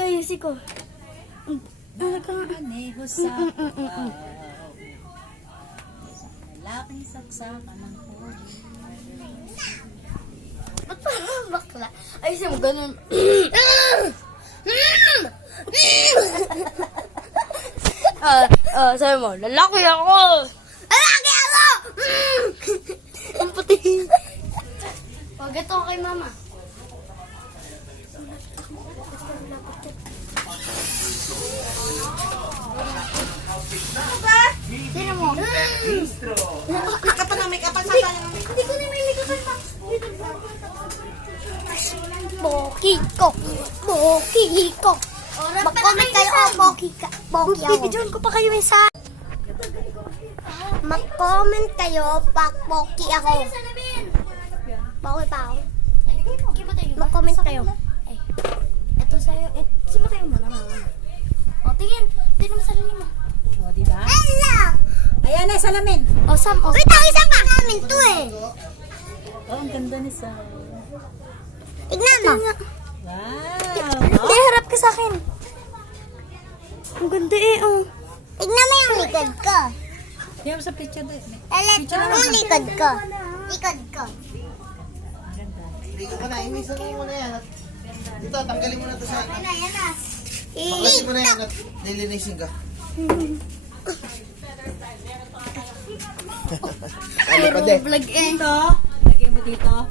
ayusin ko. Maneho sa kawaw. Lalaking saksakan ng huli. Ba't parang bakla? Ayusin mo, ganun. Sabi mo, lalaki ako! Lalaki ako! Ang puti. Huwag ito kay mama. Sino mo? Nakapanamay ka pa sa talang. Hindi ko na may mikrophone pa. Boki ko. Boki ko. Mag-comment kayo o boki ka. Boki ako. Bibidyoan ko pa kayo isa. Mag-comment kayo pag boki ako. Boki pa ako. Mag-comment kayo. Ay, ito sa'yo. Sino tayo muna, mama? O, tingin. Tingin mo sarili mo. O, diba? Hello! Ayan na, salamin. O, Sam. O, wait, ang isang pa namin to eh. Oh, ang ganda ni Sam. Tignan mo. Wow. Harap ka sa akin. Ang ganda eh, oh. Tignan mo yung likod ko. Tingnan mo sa picture doon. Yung likod ko. Likod ko. Dito ka na, imisan mo muna yan. Dito, tanggalin mo na ito sa... Yan na, yan na. Tanggalin mo na yan at nilinisin ka. Ano pa de? Vlog eh. Dito. Lagay mo dito.